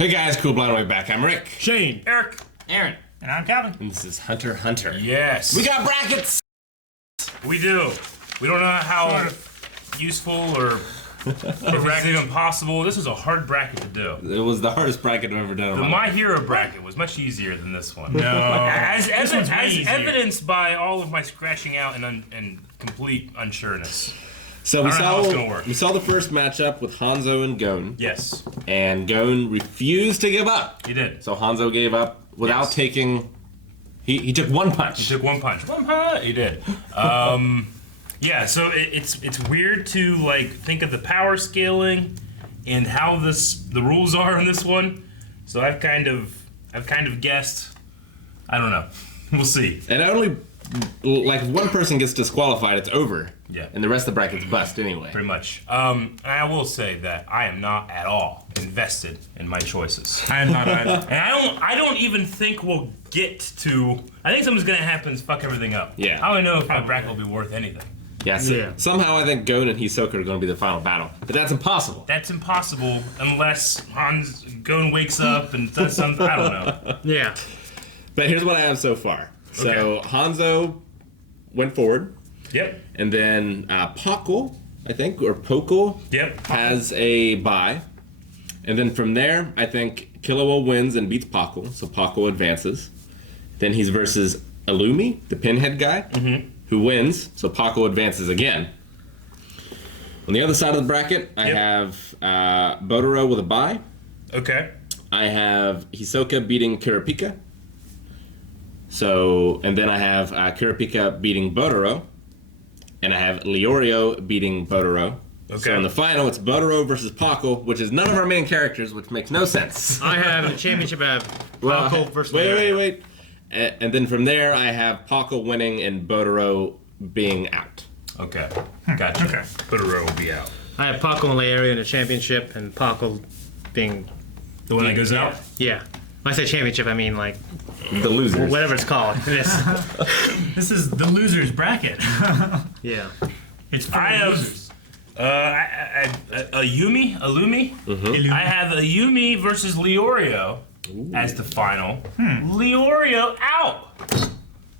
Hey guys, Cool Blind Way back. I'm Rick. Shane. Eric. Aaron. And I'm Calvin. And this is Hunter x Hunter. Yes. We got brackets! We do. We don't know how useful or if it's even possible. This is a hard bracket to do. It was the hardest bracket I've ever done. The My Hero bracket was much easier than this one. No. As This one's way easier. evidenced by all of my scratching out and complete unsureness. So we I don't know how it's saw gonna work. we saw the first matchup with Hanzo and Gon. Yes, And Gon refused to give up. he did. So Hanzo gave up without Yes. taking... He took one punch. He took one punch. One punch. He did. Yeah. So it's weird to like think of the power scaling and how the rules are in this one. So I've kind of guessed. I don't know. We'll see. And only... Like, if one person gets disqualified, it's over. Yeah. And the rest of the bracket's bust anyway. Pretty much. And I will say that I am not at all invested in my choices. I am not either. And I don't even think we'll get to. I think something's gonna happen is fuck everything up. Yeah. I don't know if my bracket will be worth anything. Yeah, so Yeah. somehow I think Gon and Hisoka are going to be the final battle. But that's impossible. That's impossible unless Gon wakes up and does something. I don't know. Yeah. But here's what I have so far. So Okay. Hanzo went forward. Yep. And then Pakul, I think, or Pokul, Yep. has a bye. And then from there, I think Killua wins and beats Pakul, so Pakul advances. Then he's versus Illumi, the pinhead guy, who wins, so Pakul advances again. On the other side of the bracket, I Yep. have Botaro with a bye. Okay. I have Hisoka beating Kurapika. So, and then I have Kurapika beating Botaro. And I have Leorio beating Botaro. Okay. So in the final, it's Botaro versus Pakul, which is none of our main characters, which makes no sense. I have the championship of Well, Pakul versus wait. And then from there, I have Pakul winning and Botaro being out. Okay. Gotcha. Okay. Butero will be out. I have Pakul and Leorio in the championship, and Pakul being... The one that goes out? Yeah. When I say championship, I mean, like, The losers. whatever it's called. This is the losers bracket. Yeah. It's for I the have losers. Illumi. Illumi. I have Illumi versus Leorio as the final. Leorio out.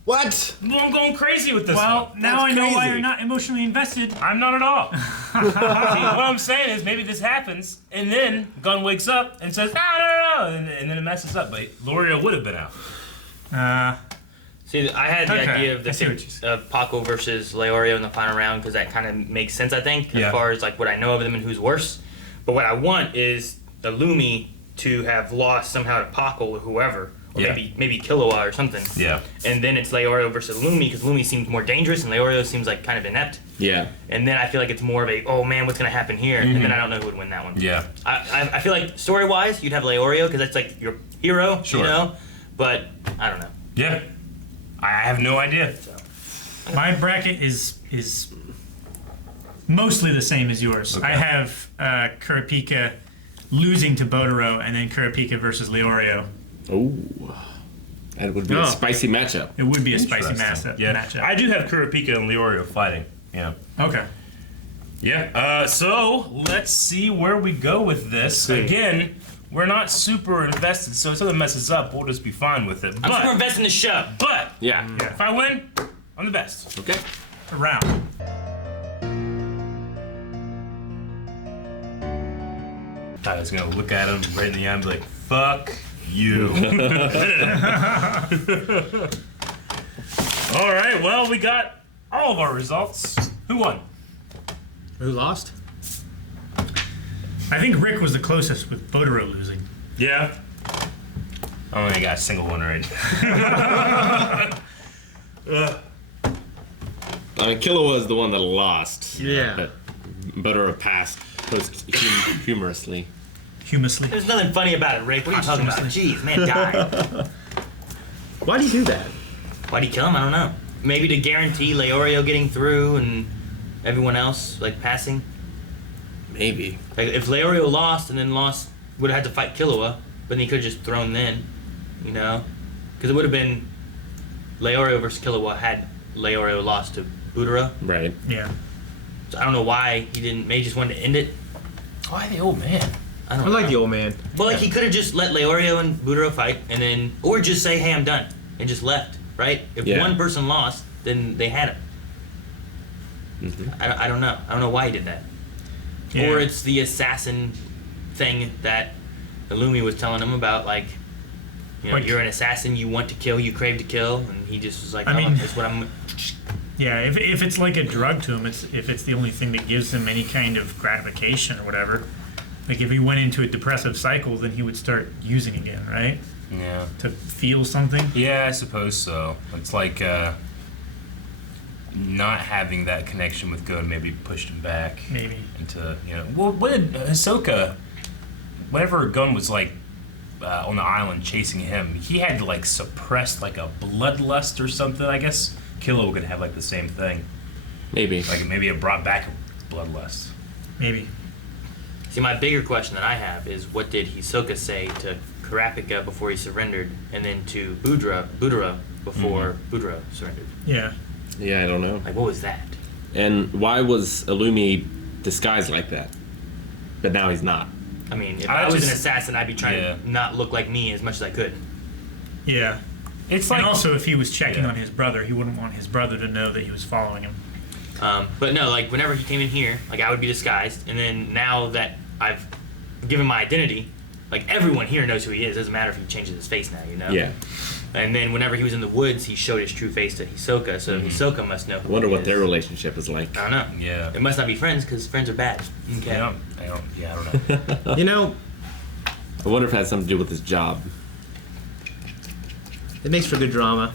What? I'm going crazy with this Well, one. now I know why crazy. you're not emotionally invested. I'm not at all. See, what I'm saying is maybe this happens, and then Gun wakes up and says, no, and then it messes up. But Leorio would have been out. See, I had the Okay, idea of I see what you're saying. of Paco versus Leorio in the final round because that kind of makes sense, I think, Yeah. as far as like what I know of them and who's worse. But what I want is Illumi to have lost somehow to Paco or whoever, or Yeah. maybe Killua or something. Yeah. And then it's Leorio versus Illumi because Illumi seems more dangerous and Leorio seems like kind of inept. Yeah. And then I feel like it's more of a, oh man, what's gonna happen here? And then I don't know who would win that one. Yeah. I feel like story wise, you'd have Leorio because that's like your hero, Sure. you know. But I don't know. Yeah. I have no idea. My bracket is mostly the same as yours. Okay. I have Kurapika losing to Botaro, and then Kurapika versus Leorio. Oh. That would be Oh. a spicy matchup. It would be a spicy Interesting. matchup. I do have Kurapika and Leorio fighting. Yeah. Okay. Yeah. So let's see where we go with this. Again, we're not super invested, so if something messes up, we'll just be fine with it. I'm super But, invested in the show. Yeah. if I win, I'm the best. Okay. A round. I was gonna look at him right in the eye and be like, fuck you. All right, well, we got all of our results. Who won? Who lost? I think Rick was the closest with Botaro losing. Yeah. I only got a single one right. I mean, Killua was the one that lost. Yeah. But Botaro passed humorously. Humously. There's nothing funny about it, Rick. What are you talking about? Jeez, man died. Why do you do that? Why'd he kill him? I don't know. Maybe to guarantee Leorio getting through and everyone else like passing. Maybe. Like if Leorio lost and then would have had to fight Killua, but then he could have just thrown then, you know, because it would have been Leorio versus Killua had Leorio lost to Butaro. Right. Yeah. So I don't know why he didn't. Maybe he just wanted to end it. Why the old man? I don't I like know. the old man. Well, like, he could have just let Leorio and Buduro fight, and then, or just say, "Hey, I'm done," and just left. Right? If Yeah. one person lost, then they had him. I don't know. I don't know why he did that. Yeah. Or it's the assassin thing that Illumi was telling him about, like, you know, Like- you're an assassin, you want to kill, you crave to kill, and he just was like, I oh, mean- that's what I'm. Yeah, if it's like a drug to him, if it's the only thing that gives him any kind of gratification or whatever. Like if he went into a depressive cycle, then he would start using again, right? Yeah. To feel something. Yeah, I suppose so. It's like not having that connection with God maybe pushed him back Maybe. into, you know. Well, what did Ahsoka, whenever Gun was like on the island chasing him, he had to like suppress like a bloodlust or something. I guess Kilo could have like the same thing. Maybe. Like maybe it brought back a bloodlust. Maybe. See, my bigger question that I have is, what did Hisoka say to Kurapika before he surrendered, and then to Buduro before Buduro surrendered? Yeah. Yeah, I don't know. Like, what was that? And why was Illumi disguised like that? But now he's not. I mean, if I I was an just- assassin, I'd be trying Yeah. to not look like me as much as I could. Yeah. It's like And also, if he was checking Yeah. on his brother, he wouldn't want his brother to know that he was following him. But no, like, whenever he came in here, like, I would be disguised, and then now that I've given my identity, like, everyone here knows who he is. Doesn't matter if he changes his face now, you know? Yeah. And then whenever he was in the woods, he showed his true face to Hisoka, so Hisoka must know I who wonder he what is. their relationship is like. I don't know. yeah. It must not be friends, because friends are bad. Okay. I don't know. You know, I wonder if it has something to do with his job. it makes for good drama,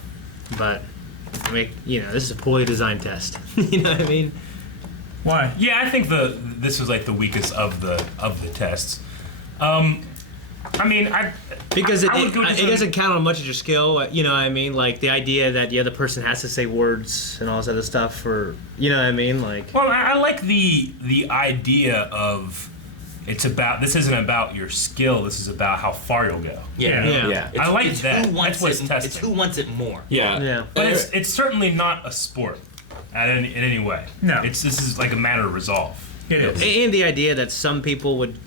but this is a poorly designed test. You know what I mean? Why? Yeah, I think this was like the weakest of the tests. I mean, Because I would go to it some- doesn't count on much of your skill. You know what I mean? Like the idea that the other person has to say words and all this other stuff, or you know what I mean? Like, Well, I like the idea of this isn't about your skill. This is about how far you'll go. Yeah. Yeah. Yeah. I like it's that. Who wants That's what's it, testing. It's who wants it more. Yeah. Yeah. But it's certainly not a sport in any way. No. This is like a matter of resolve. It is. and the idea that some people would,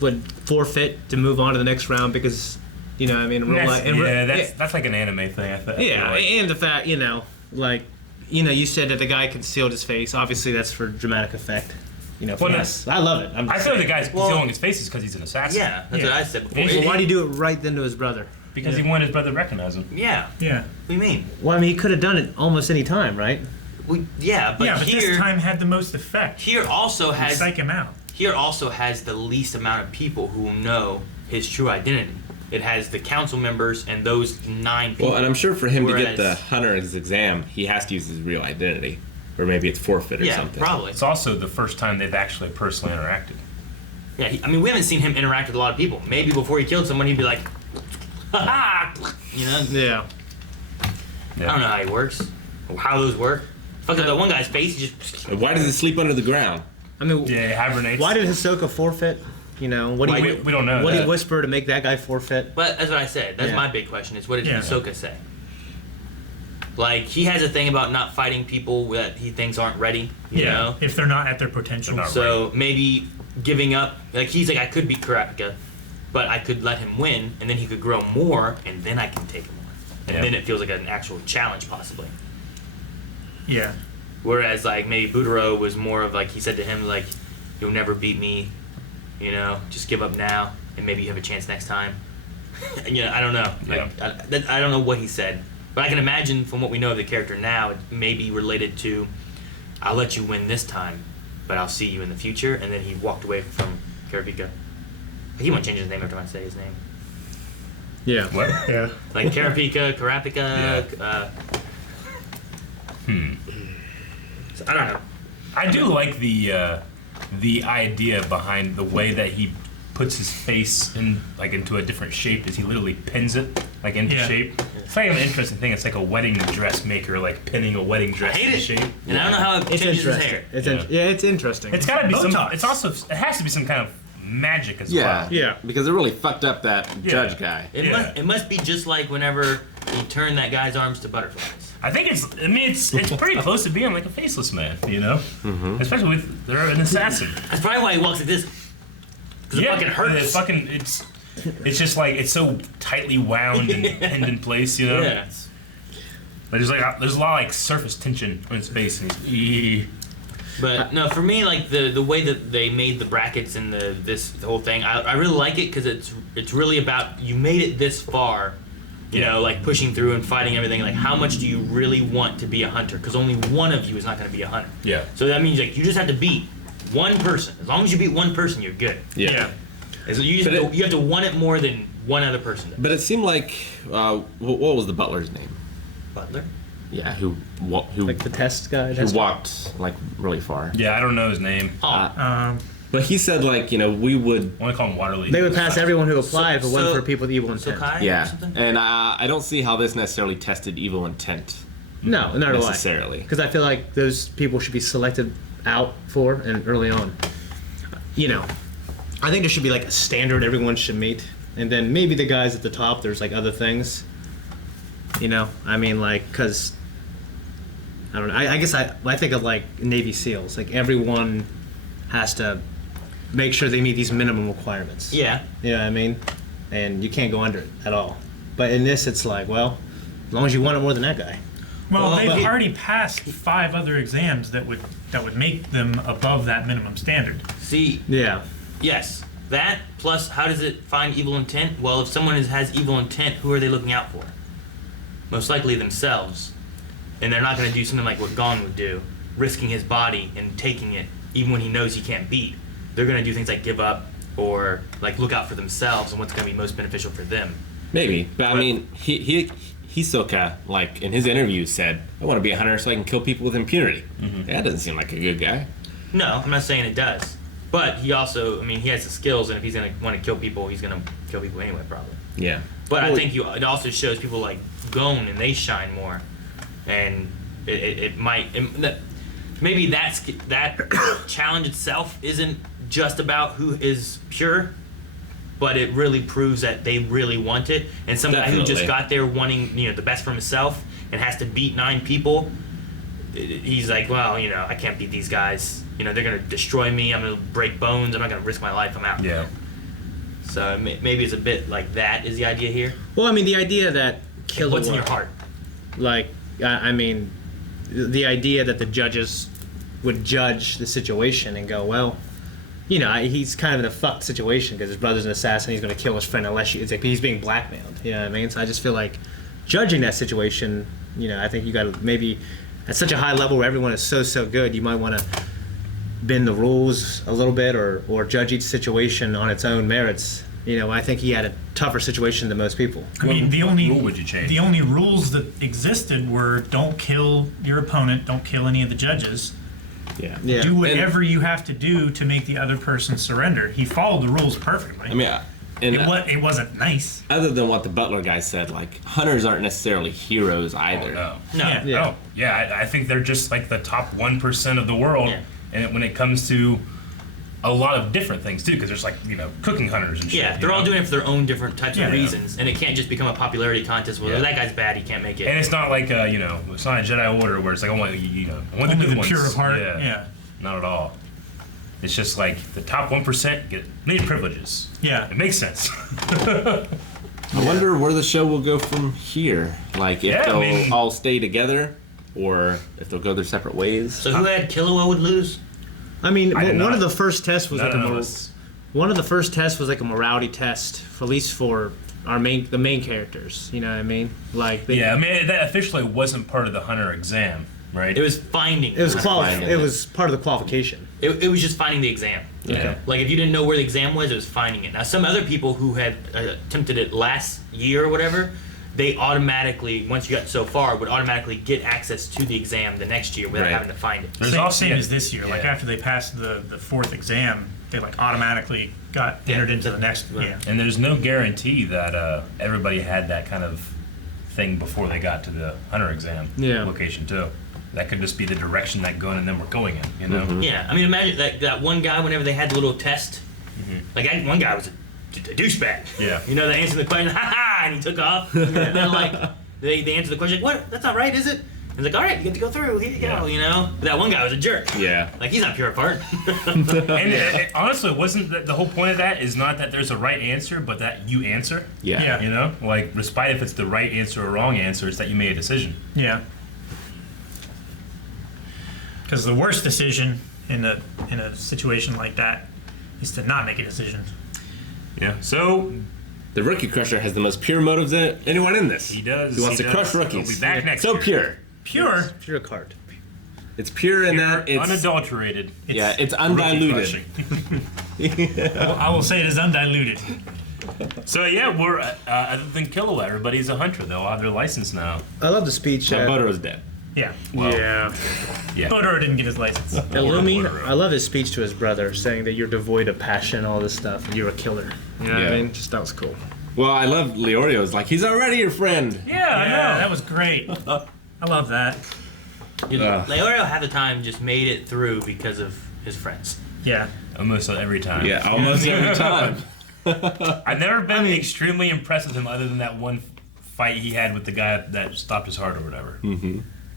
would forfeit to move on to the next round because, you know, what I mean, That's like an anime thing. I think. yeah, and the fact, you said that the guy concealed his face. Obviously, that's for dramatic effect. Well, yes, I love it. I feel the guy's concealing his face is because he's an assassin. Yeah, that's Yeah. what I said before. Well, Why do you do it right then to his brother? Because he wanted his brother to recognize him. Yeah. Yeah. What do you mean? Well, I mean, he could have done it almost any time, right? Yeah, but Yeah, but here, this time had the most effect. here also has Psych him out. here also has the least amount of people who know his true identity. It has the council members and those 9 people. Well, and I'm sure for him to get Whereas- the hunter's exam, he has to use his real identity. Or maybe it's forfeit or yeah, something. probably. It's also the first time they've actually personally interacted. Yeah, I mean, we haven't seen him interact with a lot of people. Maybe before he killed someone, he'd be like, ha ha, you know? Yeah. I don't know how he works, or how those work. Fuck up that one guy's face, he just. And why does he sleep under the ground? I mean, Yeah, he hibernates. why did Hisoka forfeit? You know, what do you? we don't know What did that. he whisper to make that guy forfeit? But that's what I said. That's Yeah. my big question: is what did Yeah. Hisoka say? Like, he has a thing about not fighting people that he thinks aren't ready. You know. If they're not at their potential. They're not So maybe giving up, like, he's like, I could beat Kurapika, but I could let him win, and then he could grow more, and then I can take him on. And Yeah. then it feels like an actual challenge, possibly. Yeah. Whereas, like, maybe Buduro was more of, like, he said to him, like, you'll never beat me, you know, just give up now, and maybe you have a chance next time. I don't know. Like, I don't know what he said. But I can imagine from what we know of the character now, it may be related to, I'll let you win this time, but I'll see you in the future. And then he walked away from Karapika. He won't change his name every time I say his name. Yeah. What? Yeah. Like Karapika, Kurapika. So, I don't know. I do like the idea behind the way that he puts his face into a different shape as he literally pins it into Yeah. shape. It's like an interesting thing. It's like a wedding dressmaker pinning a wedding I dress hate into it. shape. And I don't know how it It's changes his interesting. hair. It's interesting. It's got to be some. Botox. It's also. It has to be some kind of magic as Yeah. well. Yeah. Because it really fucked up that Yeah. judge guy. It must be just like whenever he turned that guy's arms to butterflies. I think it's pretty close to being like a faceless man, you know? Mm-hmm. Especially with they're an assassin. That's probably why he walks like this. Because it fucking hurts. It's just like, it's so tightly wound and pinned in place, you know? Yeah. But there's a lot of like surface tension on his face. And he's, But no, for me, like the way that they made the brackets and the whole thing, I really like it because it's really about you made it this far, you know, like pushing through and fighting everything. Like, how much do you really want to be a hunter? Because only one of you is not going to be a hunter. Yeah. So that means like you just have to beat one person. As long as you beat one person, you're good. Yeah. So you have to want it more than one other person does. But it seemed like, what was the butler's name? Butler. Yeah, who Like the test guy. who walked like really far. yeah, I don't know his name. But he said like, you know, we would. I want to call him Waterloo. They would pass everyone who applied if it wasn't so- for people with evil intent. Kai or Yeah, something? and I don't see how this necessarily tested evil intent No, not at all. necessarily. Because I feel like those people should be selected out for and early on. You know, I think there should be like a standard everyone should meet, and then maybe the guys at the top. There's like other things. You know, I mean, like, because I don't know. I guess I think of like Navy SEALs. Like everyone has to make sure they meet these minimum requirements. Yeah. You know what I mean? And you can't go under it at all. But in this, it's like, well, as long as you want it more than that guy. Well, Well, they've but- already passed 5 other exams that would make them above that minimum standard. See, Yeah. yes, that plus how does it find evil intent? Well, if someone has evil intent, who are they looking out for? Most likely themselves. And they're not going to do something like what Gon would do, risking his body and taking it, even when he knows he can't beat. They're going to do things like give up or like look out for themselves and what's going to be most beneficial for them. Maybe, but I mean, Hisoka, like in his interview, said, "I want to be a hunter so I can kill people with impunity." Mm-hmm. That doesn't seem like a good guy. No, I'm not saying it does. But he also, I mean, he has the skills, and if he's going to want to kill people, he's going to kill people anyway, probably. Yeah. But I think it also shows people like Gon, and they shine more, and it might maybe that challenge itself isn't just about who is pure, but it really proves that they really want it. And some guy who just Definitely. got there wanting the best for himself and has to beat 9 people, he's like, well, I can't beat these guys. They're gonna destroy me. I'm gonna break bones. I'm not gonna risk my life. I'm out. Yeah. So maybe it's a bit like that is the idea here. Well, I mean, the idea that Killua, What's in your heart? like, I mean, the idea that the judges would judge the situation and go, well, he's kind of in a fucked situation because his brother's an assassin. He's going to kill his friend unless it's like he's being blackmailed. You know what I mean? So I just feel like judging that situation, I think you got to maybe at such a high level where everyone is so good, you might want to bend the rules a little bit or judge each situation on its own merits. I think he had a tougher situation than most people. I mean, the What only rule would you change? The only rules that existed were don't kill your opponent, don't kill any of the judges. Yeah. Yeah. Do whatever you have to do to make the other person surrender. He followed the rules perfectly. I mean, and it wasn't nice. other than what the Butler guy said, like hunters aren't necessarily heroes either. No. No. Yeah. Yeah. Oh, yeah. I think they're just like the top 1% of the world, Yeah. and when it comes to a lot of different things too, because there's like cooking hunters and shit. Yeah, they're all doing it for their own different types Yeah. of reasons, and it can't just become a popularity contest. Well, Yeah. that guy's bad; he can't make it. And it's not like it's not a Jedi Order where it's like I want I want Only the good the pure ones. of heart. Yeah. Yeah. Not at all. It's just like the top 1% get many privileges. Yeah. It makes sense. I wonder where the show will go from here. Like if Yeah, I they'll mean- all stay together, or if they'll go their separate ways. So who had Killua would lose? I mean, I did one not. of the first tests was None like of us. one of the first tests was like a morality test, for at least for the main characters. You know what I mean? Like they, Yeah, I mean that officially wasn't part of the hunter exam, right? It was finding. it was finding it it. was part of the qualification. It was just finding the exam. Yeah. Like if you didn't know where the exam was, it was finding it. Now some other people who had attempted it last year or whatever, they automatically, once you got so far, would automatically get access to the exam the next year without Right. having to find it. There's Same, also- same as this year. Like Yeah. after they passed the 4th exam, they like automatically got entered into the next. Right. Yeah. And there's no guarantee that everybody had that kind of thing before they got to the hunter exam Yeah. location too. That could just be the direction that Gun and them were going in, you know? Yeah, I mean, imagine that one guy whenever they had the little test. Like that one guy was a douchebag. Yeah. They answered the question, ha ha, and he took off. And then like they answered the question, what? That's not right, is it? He's like, all right, you get to go through. Here you go. You know, but that one guy was a jerk. Yeah. Like he's not pure of heart. And honestly, wasn't the whole point of that is not that there's a right answer, but that you answer. Yeah. Yeah. You know, like despite if it's the right answer or wrong answer, it's that you made a decision. Yeah. Because the worst decision in a situation like that is to not make a decision. Yeah. So The Rookie Crusher has the most pure motives than anyone in this. he does. He wants to does. crush He'll rookies. be back next So year. pure. Pure. Your card. It's pure in that it's unadulterated. yeah, it's rookie undiluted. crushing. I will say it is undiluted. So yeah, we're other than Killua, everybody's a hunter. They'll have their license now. I love the speech. That butter was dead. Yeah. Well, Yeah. Yeah. Totoro didn't get his license. Illumi, Kuro. I love his speech to his brother, saying that you're devoid of passion, all this stuff, and you're a killer. You know what I Yeah. mean? Just that was cool. Well, I love Leorio's like he's already your friend. Yeah, I know. That was great. I love that. Leorio half the time just made it through because of his friends. Yeah. Almost every time. Yeah, almost every time. I've never been extremely impressed with him other than that one fight he had with the guy that stopped his heart or whatever.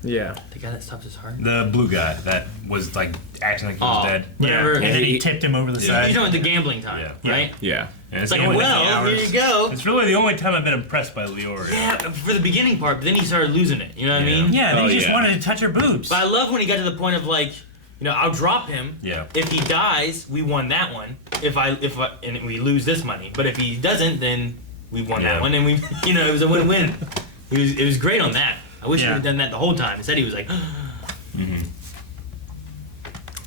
Yeah. The guy that stopped his heart. The blue guy that was like acting like he was Oh. dead. Whenever- And then he he- tipped him over the You side. know, at the gambling time, Yeah. right? Yeah. And It's the like, only- well, here you go. it's really the only time I've been impressed by Leorio. Yeah, for the beginning part, but then he started losing it. You know what I mean? Yeah, and Oh, he just yeah. wanted to touch her boobs. But I love when he got to the point of like, you know, I'll drop him. Yeah. If he dies, we won that one. If I and we lose this money. But if he doesn't, then we won Yeah. that one, and we, you know, it was a win-win. It was great on that. I wish he Yeah. would have done that the whole time. Instead, he was like,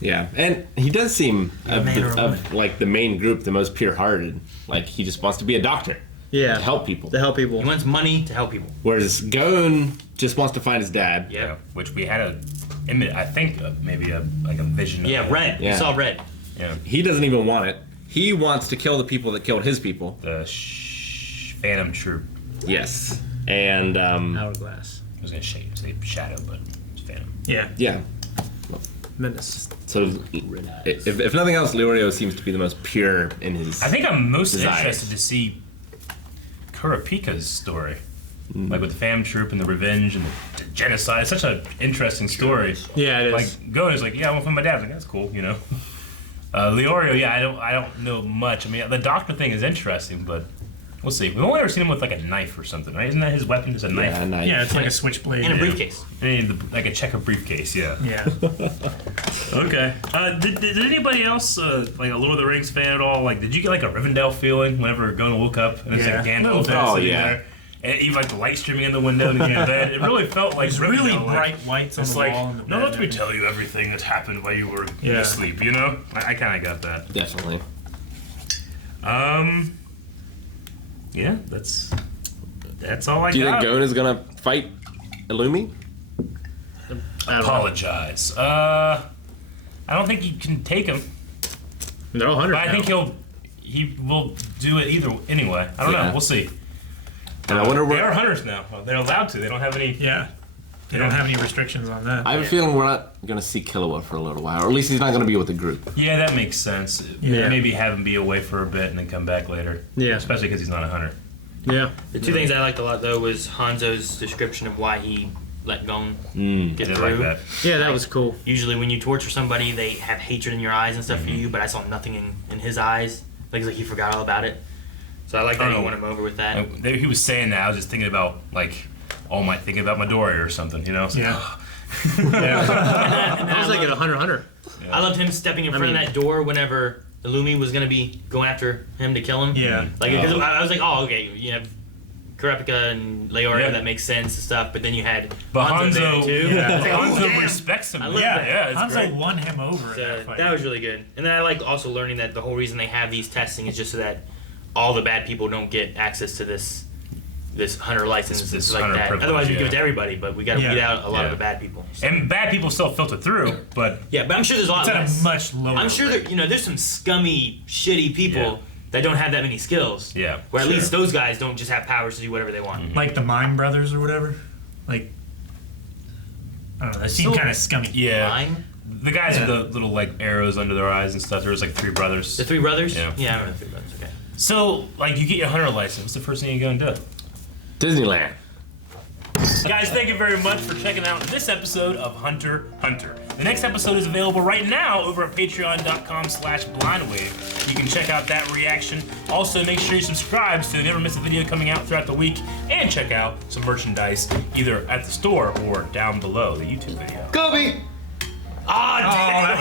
Yeah, and he does seem of, man or a of like the main group the most pure-hearted. Like he just wants to be a doctor Yeah. to help people. To help people. he wants money to help people. Whereas Gon just wants to find his dad. Yeah. Which we had I think maybe a vision. Yeah, of red. Yeah. You saw red. Yeah. He doesn't even want it. He wants to kill the people that killed his people. The Phantom Troop. Yes, and Hourglass. I was gonna say Shadow, but it's Phantom. Yeah. yeah. Menace. So if nothing else, Leorio seems to be the most pure in his. I think I'm most Desires. interested to see Kurapika's story. Like with the Phantom Troop and the revenge and the genocide. It's such an interesting story. Yeah, it is. Like Gon is like, yeah, I went from my dad. I was like, that's cool, you know. Leorio, yeah, I don't know much. I mean, the doctor thing is interesting, but we'll see. We've only ever seen him with like a knife or something, right? Isn't that his weapon? Just a knife? Yeah, nice. Yeah, it's like a switchblade. In a Yeah. briefcase. Like a checker briefcase, yeah. Yeah. Okay. Did anybody else, like a Lord of the Rings fan at all, like, did you get like a Rivendell feeling whenever Gon woke up and it's Yeah. like Gandalf Little bit. Oh, sitting yeah. there? And even like the light streaming in the window to get in bed. It really felt like There's really Rivendell, like, bright whites on it's the like, wall. In the no, bed let me and tell you everything that's happened while you were Yeah. asleep, you know? I kind of got that. Definitely. Yeah, that's all I Do you got. think Gon is gonna fight Illumi? I don't know. Apologize. I don't think he can take him, They're all 100 but I think he will do it either anyway. I don't know. Yeah. We'll see. And I wonder They are where. hunters now. They're allowed to. They don't have any. Yeah. They don't have any restrictions on that. I have a feeling we're not gonna see Killua for a little while, or at least he's not gonna be with the group. Yeah, that makes sense. Yeah. Maybe have him be away for a bit and then come back later. Yeah. Especially because he's not a hunter. Yeah. The two things I liked a lot though was Hanzo's description of why he let Gon I get did through. like that. Yeah, that was cool. Usually when you torture somebody, they have hatred in your eyes and stuff for you, but I saw nothing in his eyes. Like it's like he forgot all about it. So I like that he Oh. won him over with that. He was saying that. I was just thinking about like, thinking about Midoriya or something. You know. It's like, Yeah. I was like at 100. I loved him stepping in front of that door whenever Illumi was gonna be going after him to kill him. Yeah. Like because I was like, oh okay, you have Kurapika and Leorio, Yeah. that makes sense and stuff. But then you had But Hanzo there Hanzo, too. yeah. I was like, oh, Hanzo damn. respects him. I love yeah, that. yeah, it's Hanzo great. won him over in So that fight. that was really good. And then I like also learning that the whole reason they have these testing is just so that all the bad people don't get access to this hunter license This and like hunter that. privilege, Otherwise, we give it to yeah. everybody, but we got to Yeah. weed out a lot of Yeah. the bad people. So- And bad people still filter through, but yeah, but I'm sure there's a lot It's at less. a much lower I'm sure rate. that there's some scummy, shitty people Yeah. that don't have that many skills. yeah. Where at sure. least those guys don't just have powers to do whatever they want. Like the Mime Brothers or whatever. Like, I don't know. They seem So- kind of scummy. Yeah. Mine? The guys Yeah. with the little like arrows under their eyes and stuff. There was like three brothers. The three brothers? Yeah. Yeah, I remember the three brothers. Okay. So like you get your hunter license. What's the first thing you go and do? Disneyland. Guys, thank you very much for checking out this episode of Hunter x Hunter. The next episode is available right now over at patreon.com/blindwave. You can check out that reaction. Also, make sure you subscribe so you never miss a video coming out throughout the week, and check out some merchandise either at the store or down below the YouTube video. Kobe! Ah, damn!